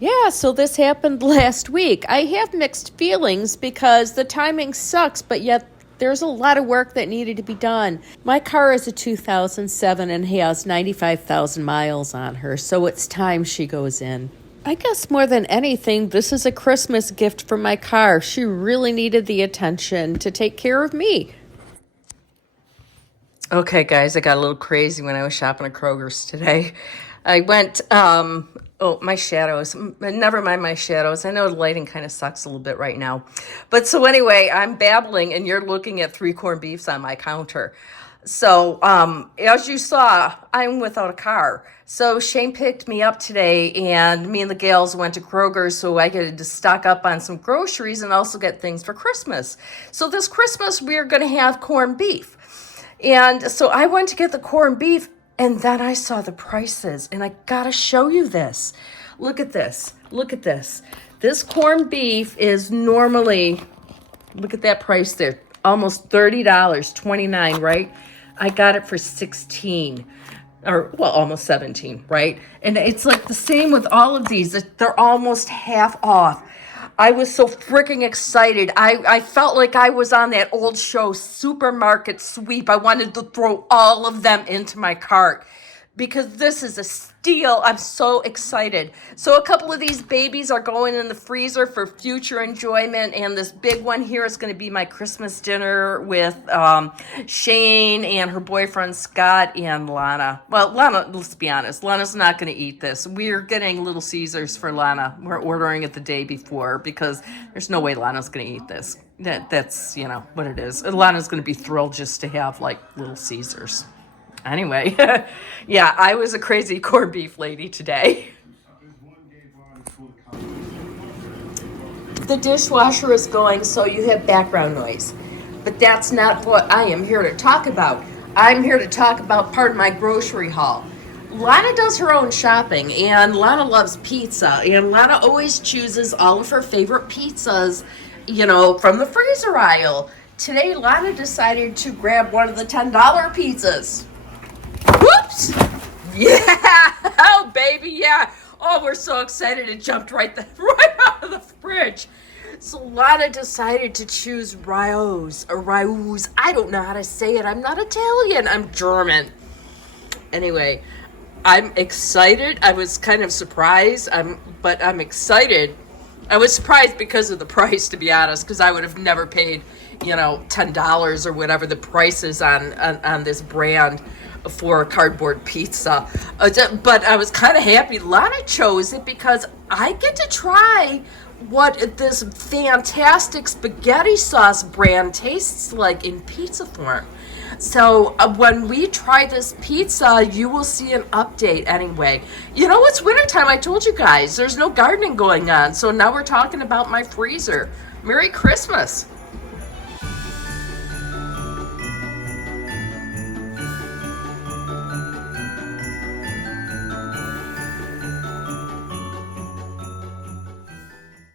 Yeah, so this happened last week. I have mixed feelings because the timing sucks, but yet there's a lot of work that needed to be done. My car is a 2007 and has 95,000 miles on her, so it's time she goes in. I guess more than anything, this is a Christmas gift for my car. She really needed the attention to take care of me. Okay, guys, I got a little crazy when I was shopping at Kroger's today. I went, my shadows. Never mind my shadows. I know the lighting kind of sucks a little bit right now. But so anyway, I'm babbling and you're looking at 3 corned beefs on my counter. So, as you saw, I'm without a car. So Shane picked me up today and me and the gals went to Kroger so I could to stock up on some groceries and also get things for Christmas. So this Christmas, we're going to have corned beef. And so I went to get the corned beef, and then I saw the prices, and I gotta show you this. Look at this. Look at this. This corned beef is normally, look at that price there, almost $30, 29, right? I got it for 16, or well, almost 17, right? And it's like the same with all of these. They're almost half off. I was so freaking excited. I felt like I was on that old show, Supermarket Sweep. I wanted to throw all of them into my cart because this is a steal. I'm so excited. So a couple of these babies are going in the freezer for future enjoyment, and this big one here is going to be my Christmas dinner with Shane and her boyfriend Scott and Lana. Well, Lana, let's be honest, Lana's not going to eat this. We're getting Little Caesars for Lana. We're ordering it the day before because there's no way Lana's going to eat this. That's, you know, what it is. Lana's going to be thrilled just to have, like, Little Caesars. Anyway, yeah, I was a crazy corned beef lady today. The dishwasher is going, so you have background noise. But that's not what I am here to talk about. I'm here to talk about part of my grocery haul. Lana does her own shopping, and Lana loves pizza, and Lana always chooses all of her favorite pizzas, you know, from the freezer aisle. Today, Lana decided to grab one of the $10 pizzas. Whoops! Yeah! Oh, baby, yeah! Oh, we're so excited. It jumped right out of the fridge. So Lana decided to choose Rios, or Rios. I don't know how to say it. I'm not Italian. I'm German. Anyway, I'm excited. I was kind of surprised, but I'm excited. I was surprised because of the price, to be honest, because I would have never paid, you know, $10 or whatever the price is on this brand for a cardboard pizza. But I was kind of happy Lana chose it because I get to try what this fantastic spaghetti sauce brand tastes like in pizza form. So when we try this pizza, you will see an update anyway. You know, it's wintertime. I told you guys, there's no gardening going on. So now we're talking about my freezer. Merry Christmas.